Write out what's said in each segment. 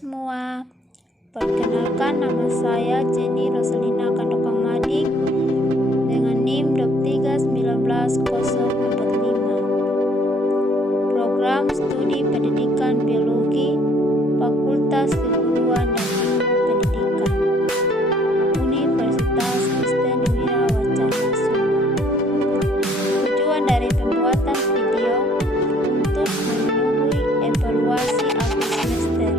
semua, perkenalkan nama saya Jenny Rosalina Kandokang Madik dengan NIM 2319045. Program Studi Pendidikan Biologi, Fakultas Keguruan dan Ilmu Pendidikan, Universitas Kristen Wirawacana Sumba. Tujuan dari pembuatan video untuk memenuhi evaluasi akhir semester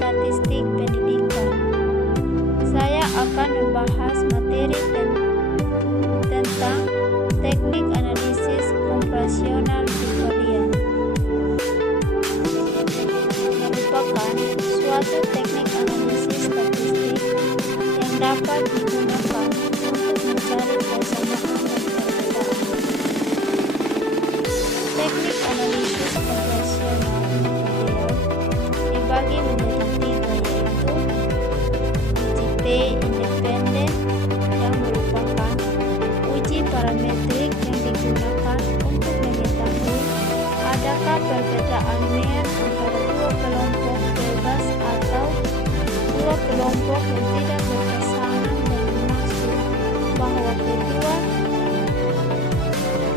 statistik pendidikan. Saya akan membahas materi tentang teknik analisis komputasional bivarian, merupakan suatu teknik analisis statistik yang dapat digunakan untuk mencari persamaan dan perbedaan. Teknik analisis komputasional bivarian dibagi menjadi tiga, yaitu uji T independen yang merupakan uji parametrik yang digunakan untuk mengetahui adakah perbedaan MER antara dua kelompok bebas atau dua kelompok yang tidak berpasangan dengan maksud bahwa kedua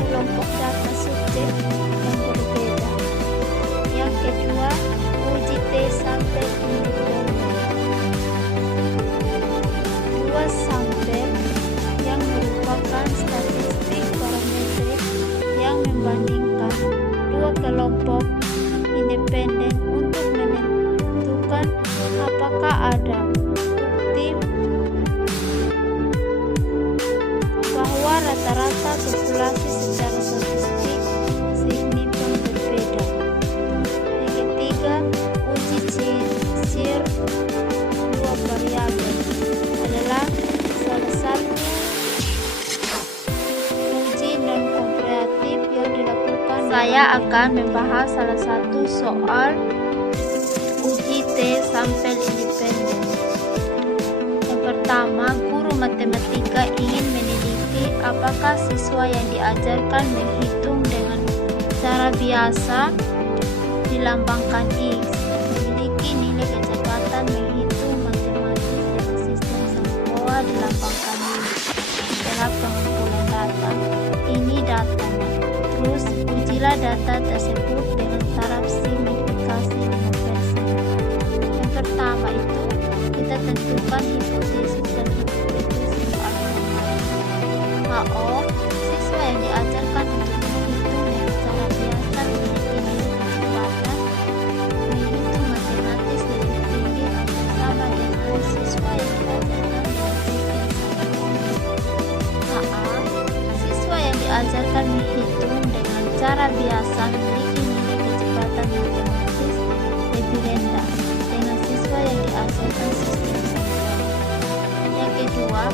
kelompok data subjek yang berbeda. Yang kedua, uji T sampel independen. Dua sampel yang merupakan statistik parametrik yang membandingkan dua kelompok independen untuk menentukan apakah ada bukti bahwa rata-rata populasi secara statistik signifikan berbeda. Yang ketiga, uji CIR dua variabel adalah salah satu uji non-komparatif yang dilakukan. Saya akan membahas salah satu soal uji T sampel independen. Yang pertama, guru matematika ingin meneliti apakah siswa yang diajarkan menghitung dengan cara biasa dilambangkan X memiliki nilai kecepatan menghitung matematis dengan sistem Sangkoa dilambangkan Y. Setelah pengumpulan data, ini datanya. Terus ujilah data tersebut dengan taraf simplifikasi 5%. Yang pertama itu kita tentukan hipotesis dan hipotesis alfa. HO, siswa yang diajarkan untuk menghitung dengan cara biasa memiliki nilai kecepatan menghitung matematis lebih tinggi atau sama dengan siswa yang diajarkan dengan sistem Sangkoa. HA, siswa yang diajarkan menghitung dengan cara biasa memiliki nilai kecepatan matematis lebih rendah dengan siswa yang diajarkan sistem Sangkoa. Yang kedua,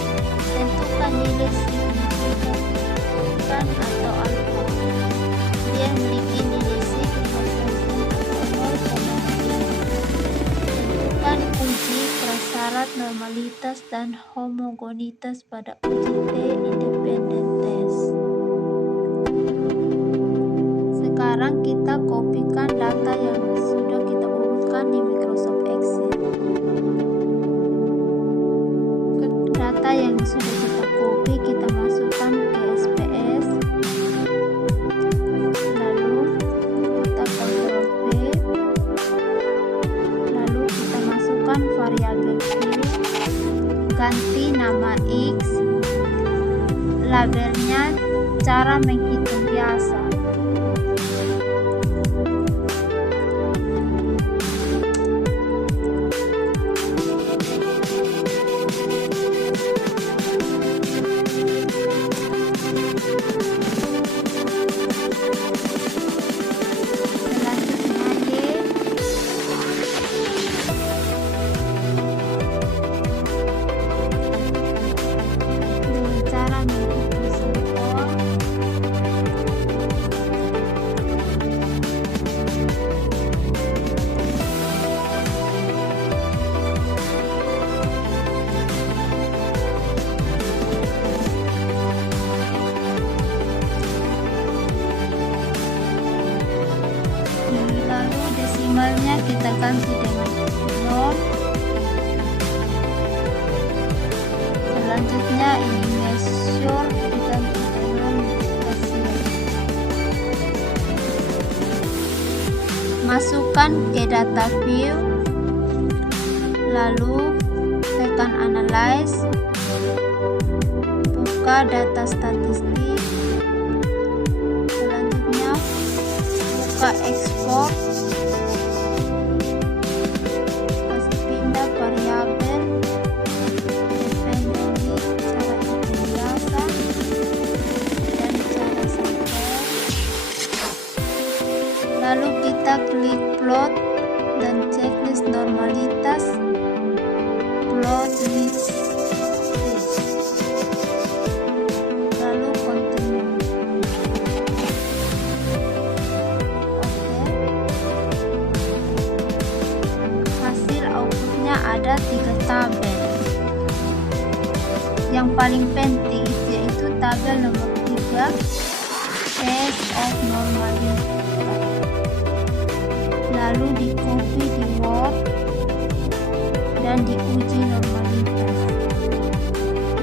tentukan nilai signifikan atau alfa. Dia memiliki nilai sig 5% atau 0,5. Tentukan uji prasyarat normalitas dan homogenitas pada uji T independen test. Sekarang kita kopikan data yang sudah kita urutkan di Microsoft Excel. Data yang sudah kita copy kita masukkan ke SPS, lalu kita Ctrl V, lalu kita masukkan variabel Q, ganti nama X, labelnya cara menghitung biasa. desimalnya kita ganti dengan 0,5. Masukkan ke data view, lalu tekan analyze, buka data statistik, selanjutnya buka export, kasih pindah variabel dependency, cara hitung biasa dan cara sampel. Lalu kita klik plot dan checklist normalitas, plot list, lalu continue. Hasil outputnya ada 3 tabel. Yang paling penting yaitu tabel nomor 3, test of normalitas. Lalu di copy di Word dan diuji normalitas.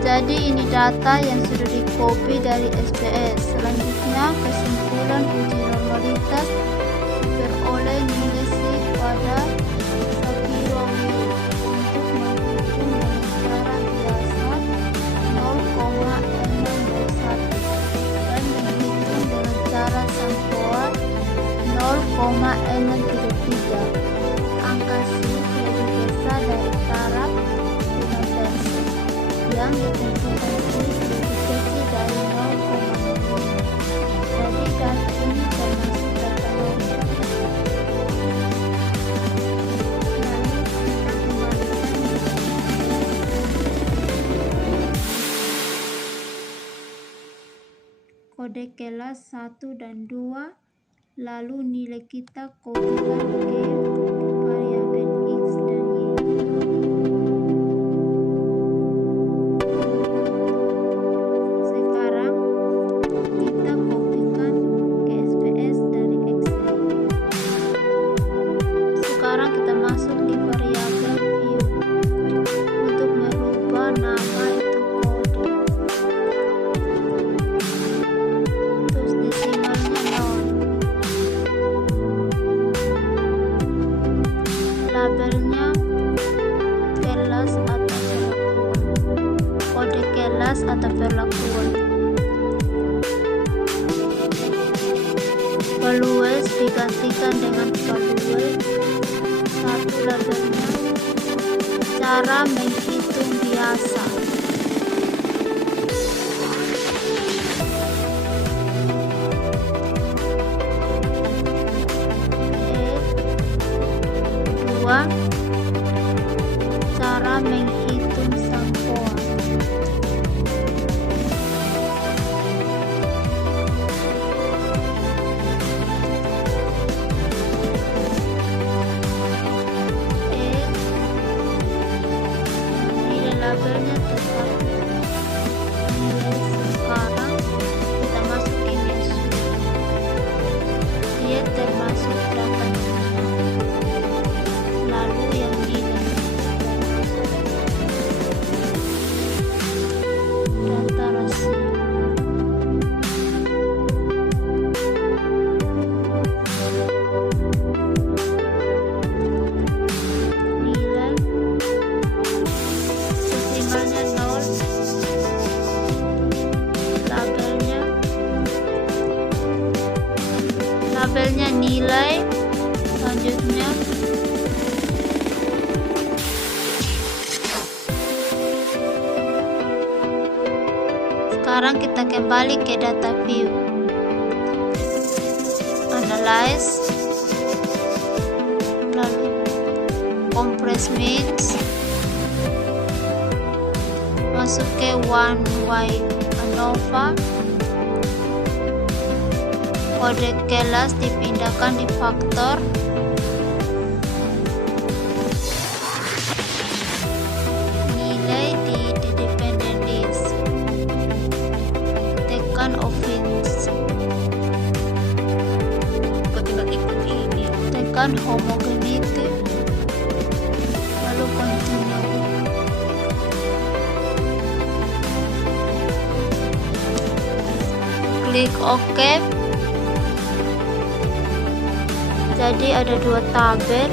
Jadi ini data yang sudah di copy dari SPS. Selanjutnya kesimpulan uji normalitas diperoleh nilai C pada Shapiro Wilk untuk menghitung dengan cara biasa 0,621 dan menghitung dengan cara Sampoa 0,633. Angka C lebih besar dari taraf 5% yang ditentukan C lebih kecil dari 0,5. Jadi data ini termasuk data normal. Lalu kita kembalikan kode kelas 1 dan 2, lalu nilai kita kopikan ke variabel X dan Y. Sekarang kita kopikan ke SPS dari Excel. Sekarang kita masuk di variabel view untuk merubah nama itu kode. Terus desimalnya 0. Labelnya kelas atau perlakuan, kode kelas atau perlakuan. Values digantikan dengan values. 1 labelnya cara menghitung biasa. Cara menghitung Sampoa. Nilai labelnya tetap nilai. Sekarang kita masuk image. Dia termasuk data. Lalu yang nilai data rasio. Nilai desimalnya 0. Labelnya nilai. Selanjutnya sekarang kita kembali ke data view, analyze, lalu compress mix, masuk ke 1Y ANOVA, kode kelas dipindahkan di faktor, nilai di dependent list, tekan offense, tekan homogeneity, lalu continue. Klik OK. Jadi ada dua tabel.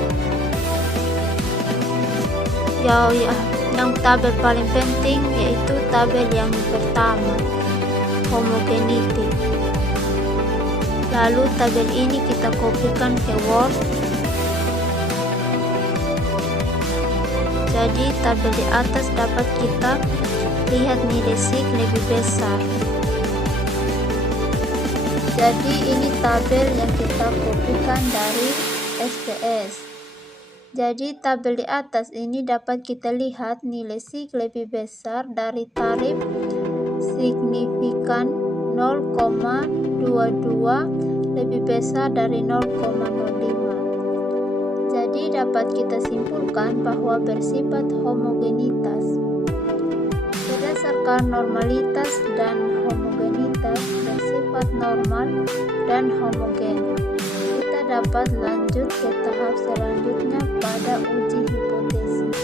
Yang tabel paling penting yaitu tabel yang pertama, homogeneity. Lalu tabel ini kita kopikan ke Word. Jadi tabel di atas dapat kita lihat nilai sig lebih besar. Jadi ini tabel yang kita kopikan dari SPS. Jadi tabel di atas ini dapat kita lihat nilai sig lebih besar dari tarif signifikan 0,22 lebih besar dari 0,05. Jadi dapat kita simpulkan bahwa bersifat homogenitas. Berdasarkan normalitas dan homogenitas bersifat normal dan homogen. Kita dapat lanjut ke tahap selanjutnya pada uji hipotesis.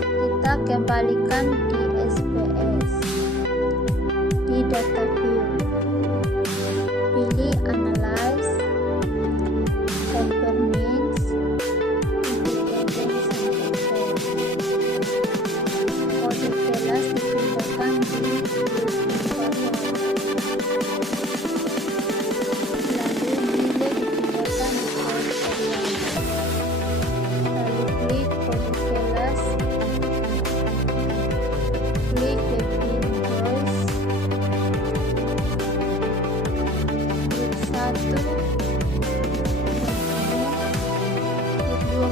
Kita kembalikan di SPS. Di data view, pilih analyze, compare means, independence sample size. Kode kelas dipindahkan di list variable. Lalu nilai dipindahkan di kode variable. Lalu klik kode kelas, klik define choice, klik 1, klik 2,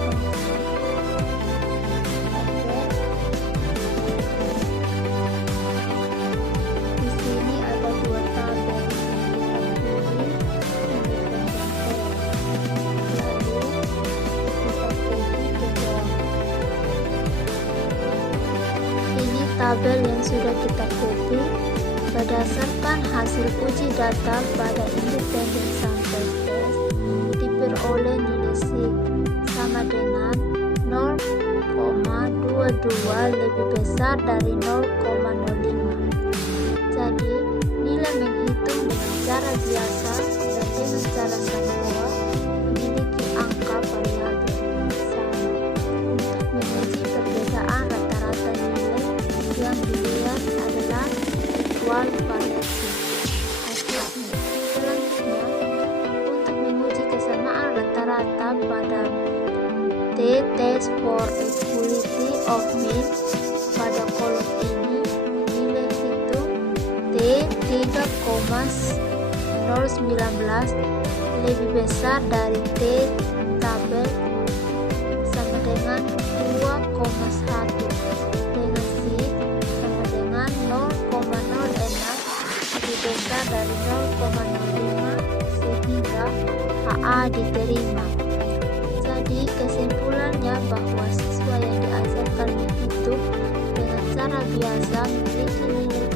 di sini ada dua tabel. Ini tabel yang sudah kita copy berdasarkan hasil uji data pada independent sample test. Diperoleh nilai sig sama dengan 0,22 lebih besar dari 0,05. Jadi nilai menghitung dengan cara biasa dan dengan cara samawa memiliki angka variabel sama. Untuk menguji perbedaan rata-rata nilai yang dilihat adalah equal variasi. Selanjutnya, untuk menguji kesamaan rata-rata pada t-test for equality of means, pada kolom ini nilai hitung T3,019 lebih besar dari T tabel sama dengan 2,1 dengan sig sama dengan 0,06 lebih besar dari 0,05 sehingga HA diterima. Jadi kesimpulannya bahwa siswa yang diajarkan menghitung dengan cara biasa memiliki nilai